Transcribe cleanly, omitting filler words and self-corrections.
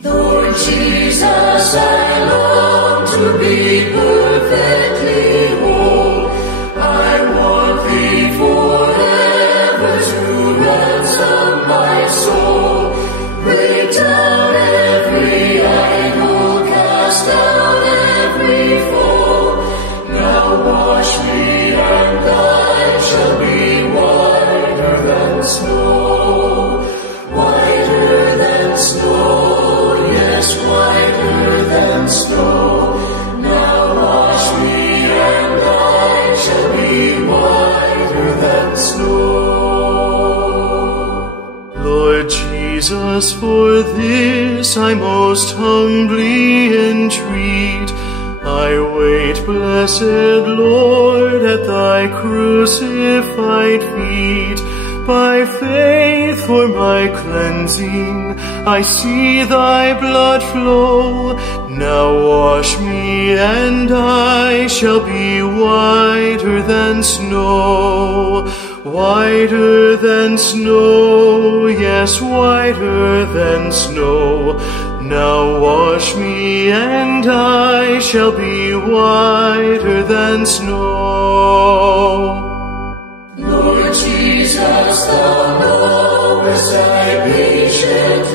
Lord Jesus, I long to be perfectly whole. I want Thee forever to ransom my soul. Break down every idol, cast out every foe. Now wash me and I shall be whiter than snow. Whiter than snow, yes, whiter than snow. Now wash me and I shall be whiter than snow. Lord Jesus, for this I most humbly entreat. I wait, blessed Lord, at Thy crucified feet. By faith for my cleansing, I see Thy blood flow. Now wash me and I shall be whiter than snow. Whiter than snow, yes, whiter than snow. Now wash me and I shall be whiter than snow. Lord Jesus, Thou knowest I patient